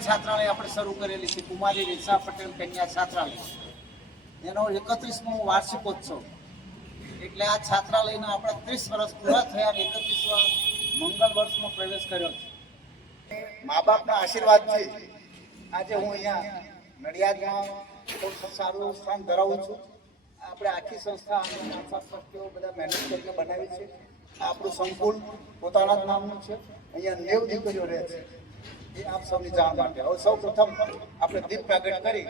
કન્યા છાત્રાલય આપણે શરૂ કરેલી છે, કુમારી રેસા પટેલ કન્યા છાત્રાલય, એનો 31મો વાર્ષિકોત્સવ. એટલે આ છાત્રાલયના આપણા 30 વર્ષ પૂરા થયા, 31મા મંગળ વર્ષમાં પ્રવેશ કર્યો છે. મા બાપના આશીર્વાદથી આજે હું અહીંયા નડિયાદમાં ખૂબ સારું સ્થાન ધરાવું છું. આપણે આખી સંસ્થા બધા મહેનત કરીને બનાવી છે. આપણું સંકુલ પોતાના જ નામનું છે. અહીંયા 90 દીકરીઓ રહે છે, એ આપ સૌની જાણ માટે. હવે સૌ પ્રથમ આપણે દીપ પ્રાગટ્ય કરી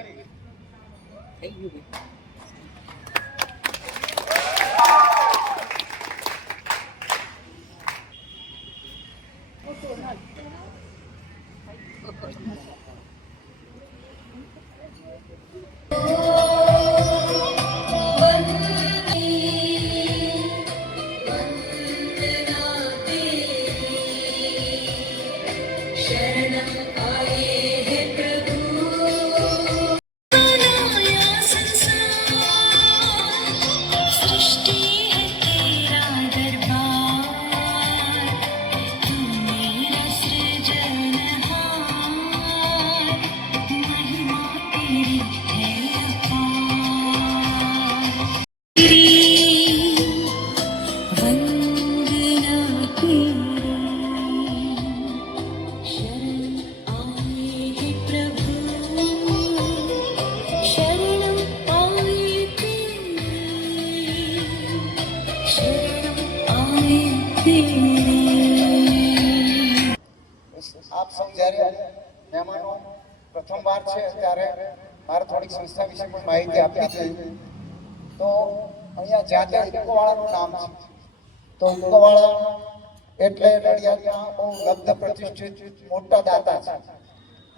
આપ સૌ જ્યારે મહેમાનો પ્રથમવાર છે ત્યારે મારે થોડીક સંસ્થા વિશે પણ માહિતી આપવી જોઈએ. તો અહીંયા જ્યાં ત્યાં ઇકોવાળાનું નામ છે, તો ઇકોવાળા એટલે નડિયાદના બહુ લબ્ધ પ્રતિષ્ઠિત મોટા દાતા છે,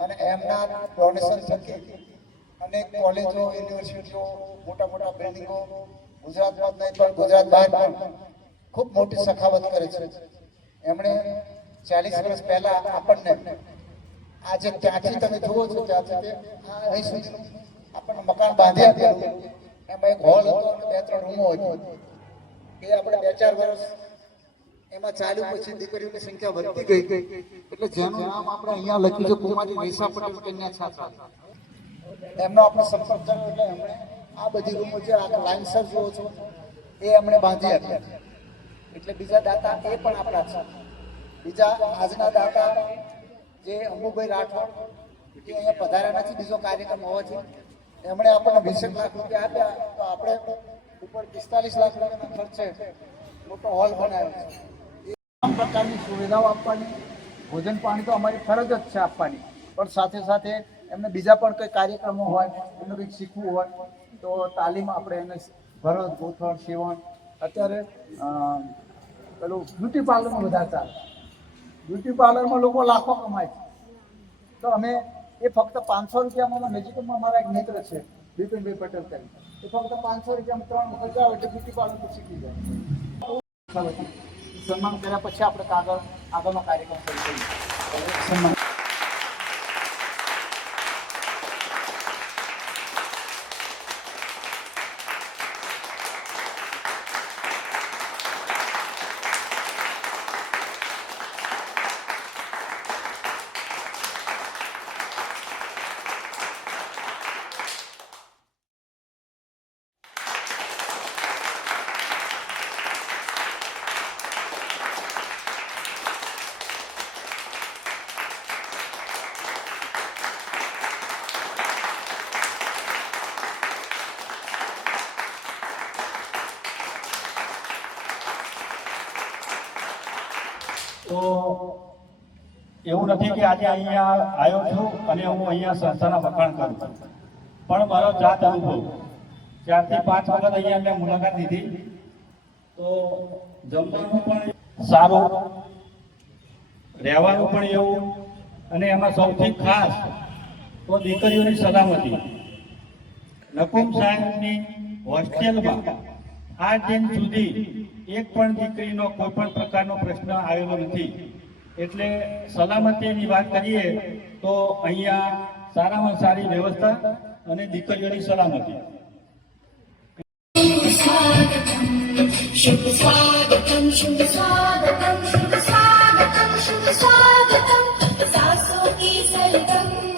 અને એમના ડોનેશન થકી અનેક કોલેજો, યુનિવર્સિટીઓ, મોટા મોટા બિલ્ડિંગો ગુજરાતમાં જ નહીં પણ ગુજરાત બહાર પણ ખૂબ મોટી સખાવત કરે છે. એમણે 40 વર્ષ પહેલા આપણને આજે ત્યાંથી તમે જુઓ છો ત્યાંથી અહીં સુધી આપણને મકાન બાંધી આપેલું. એમાં એક હોલ હતો અને 2-3 રૂમો હતી. એ આપણે 2-4 વર્ષ એમાં ચાલ્યું, પછી દીકરીઓની સંખ્યા વધતી ગઈ. એટલે જેનું નામ આપણે અહીંયા લખ્યું છે કુમારી રેસા પટેલ કન્યા છાત્રાલય, એમનો આપણે સંપર્ક કર્યો. એટલે એમણે આ બધી રૂમો જે આ લાઇનસર જુઓ છો એ એમણે બાંધી આપ્યા. એટલે બીજા દાતા એ પણ આપણા છે. બીજા આજના દાતા જે અંબુભાઈ રાઠોડ, જે અહીંયા પધાર્યા નથી, બીજો કાર્યક્રમ હોવાથી એમણે આપણને 20 લાખ રૂપિયા આપ્યા. તો આપણે ઉપર 45 લાખ રૂપિયાના ખર્ચે મોટો હોલ બનાવ્યો છે. એ તમામ પ્રકારની સુવિધાઓ આપવાની, ભોજન પાણી તો અમારી ફરજ જ છે આપવાની, પણ સાથે સાથે એમને બીજા પણ કંઈ કાર્યક્રમો હોય, એમને કંઈક શીખવું હોય તો તાલીમ આપણે એને ભરત, ગોથણ, સીવણ. અત્યારે પેલું બ્યુટી પાર્લરમાં બધા ચાલે, બ્યુટી પાર્લરમાં લોકો લાખો કમાય છે. તો અમે એ ફક્ત 500 રૂપિયામાં, નજીકમાં અમારા એક મિત્ર છે બિપિનભાઈ પટેલ કરી, એ ફક્ત 500 રૂપિયામાં 3 વખત જાઓ એટલે બ્યુટી પાર્લર શીખી જાય. સન્માન કર્યા પછી આપણે આગળનો કાર્યક્રમ શરૂ કરીએ. સન્માન તો એવું નથી કે આજે અહીંયા આવ્યો છું અને હું અહીંયા સંસ્થાના વખાણ કરું, પણ મારો જાત અનુભવ 4 થી 5 વખત અહીંયા મેં મુલાકાત લીધી. તો જમવાનું પણ સારું, રહેવાનું પણ એવું, અને એમાં સૌથી ખાસ તો દીકરીઓની સલામતી. નકુમ સાહેબની હોસ્ટેલમાં આજ દિન સુધી એક પણ દીકરીનો કોઈ પણ પ્રકારનો પ્રશ્ન આવેલો નથી. એટલે સલામતીની વાત કરીએ તો અહીંયા સારામાં સારી વ્યવસ્થા અને દીકરીઓની સલામતી. शुभ स्वागतम शुभ स्वागतम शुभ स्वागतम शुभ स्वागतम सासों की सरगम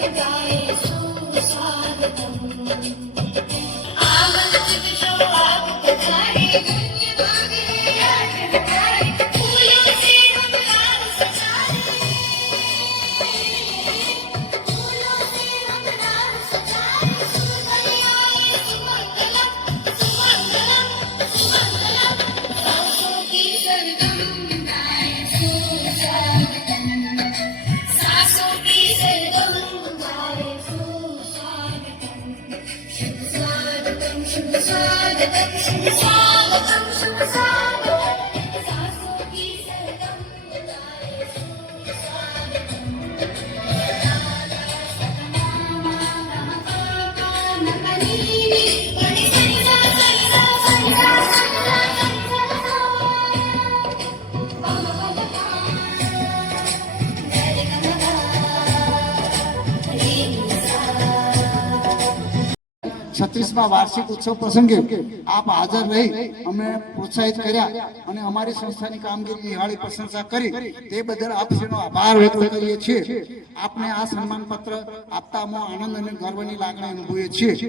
છત્રીસમા વાર્ષિક ઉત્સવ પ્રસંગે આપ હાજર રહી અમને પ્રોત્સાહિત કર્યા અને અમારી સંસ્થાની કામગીરી નિહાળી પ્રશંસા કરી તે બદલ આપશ્રીનો આભાર વ્યક્ત કરીએ છીએ. આપને આ સન્માન પત્ર આપતા અમે આનંદ અને ગર્વની લાગણી અનુભવીએ છીએ.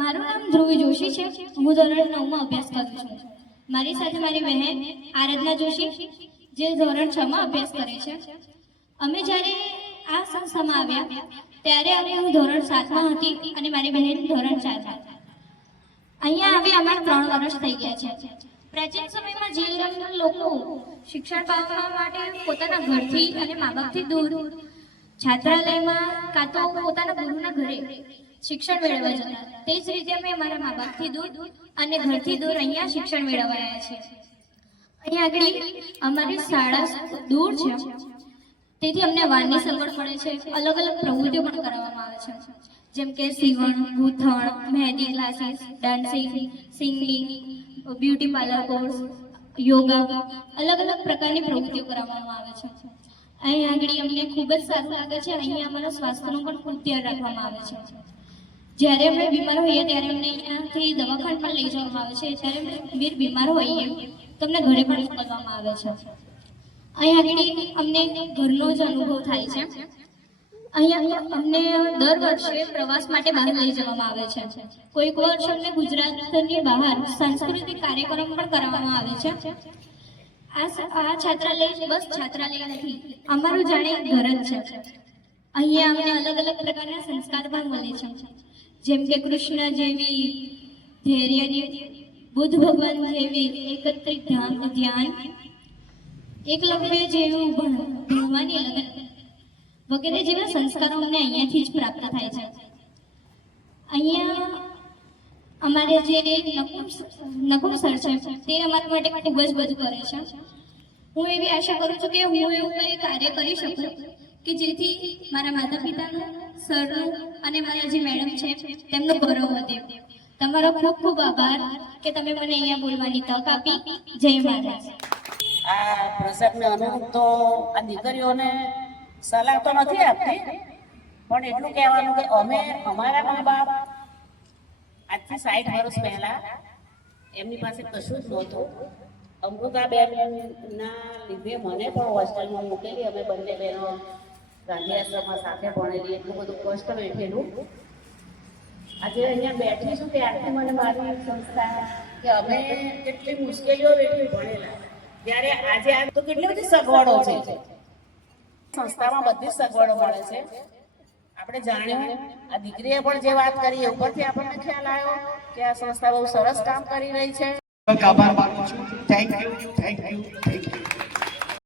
મારું નામ ધ્રુવી જોશી છે. હું ધોરણ 9માં અભ્યાસ કરું છું. મારી સાથે મારી બહેન આરાધના જોશી જે ધોરણ 6માં અભ્યાસ કરે છે. અમે જ્યારે આ સંસ્થામાં આવ્યા ત્યારે હું ધોરણ 7માં હતી અને મારી બહેન ધોરણ 4માં. અહીંયા આવી અમારા 3 વર્ષ થઈ ગયા છે. પ્રાચીન સમયમાં જે લોકો શિક્ષણ પામવા માટે પોતાના ઘરથી અને મા બાપથી દૂર છાત્રાલયમાં કાં તો પોતાના ગુરુના ઘરે શિક્ષણ મેળવવા જતા, તે જ રીતે અમે અમારા મા બાપથી દૂર અને ઘરથી દૂર અહીંયા શિક્ષણ મેળવવા આવ્યા છીએ. અહીંયા આગળ અમારી શાળા દૂર છે, તેથી અમને વાનની સગવડ મળે છે. અલગ અલગ પ્રવૃત્તિઓ પણ કરાવવામાં આવે છે, જેમ કે સીવણ, ગૂંથણ, mehndi classes, dancing, singing, beauty parlour course, yoga, અલગ અલગ પ્રકારની પ્રવૃત્તિઓ કરાવવામાં આવે છે. અહીંયા આગળ અમને ખૂબ જ સારું લાગે છે. અહીંયા અમારા સ્વાસ્થ્યનું પણ ખૂબ ધ્યાન રાખવામાં આવે છે. જ્યારે અમે બીમાર હોઈએ ત્યારે અમને અહીંયાથી દવાખાને પણ લઈ જવામાં આવે છે. જ્યારે અમે બીમાર હોઈએ તો અમને ઘરે પણ મોકલવામાં આવે છે. અહીંયા આગળ અમને ઘરનો જ અનુભવ થાય છે. અહીંયા અમને દર વર્ષે પ્રવાસ માટે બહાર લઈ જવામાં આવે છે. કોઈક વર્ષ અમને ગુજરાતની બહાર સાંસ્કૃતિક કાર્યક્રમ પણ કરાવવામાં આવે છે. આ છાત્રાલય બસ છાત્રાલય નથી, અમારું જાણે ઘર જ છે. અહીંયા અમને અલગ અલગ પ્રકારના સંસ્કાર પણ મળે છે, જેમ કે કૃષ્ણ જેવી ધૈર્યની, બુદ્ધ ભગવાન જેવી એકત્રિત ધ્યાન, એકલવ્ય જેવું ભણવાની લગન વગેરે જેવા સંસ્કારો અમને અહીંયાથી જ પ્રાપ્ત થાય છે. અહીંયા અમારે જે નકુમ સર છે તે અમારા માટે ખૂબ જ બધું કરે છે. હું એવી આશા કરું છું કે હું એવું કંઈ કાર્ય કરી શકું કે જેથી મારા માતા પિતાનું, સરનું અને મારા જે મેડમ છે તેમનો ગૌરવ વધે. તમારો ખૂબ ખૂબ આભાર કે તમે મને અહીંયા બોલવાની તક આપી. જય મહારાજ. આ પ્રસંગને અનુરૂપ તો આ દીકરીઓને સલાહ તો નથી આપતી, પણ એટલું કહેવાનું કે અમે અમારા મા બાપ આજથી 60 વર્ષ પહેલા એમની પાસે કશું જ નહોતું. અમૃતાબેનના લીધે મને પણ હોસ્ટેલમાં મૂકેલી. અમે બંને બહેનો ગાંધી આશ્રમમાં સાથે ભણેલી. એટલું બધું કષ્ટ વેઠેલું. આજે અહીંયા બેઠી છું ત્યારથી મને મારી સંસ્થા કે અમે કેટલી મુશ્કેલીઓ વેઠી ભણેલા, ત્યારે આજે આ તો કેટલી બધી સગવડો છે. સંસ્થામાં બધી જ સગવડો મળે છે. આપણે જાણ્યું, આ દીકરીએ પણ જે વાત કરી એ ઉપરથી આપણને ખ્યાલ આવ્યો કે આ સંસ્થા બહુ સરસ કામ કરી રહી છે. આભાર માનું છું. Thank you.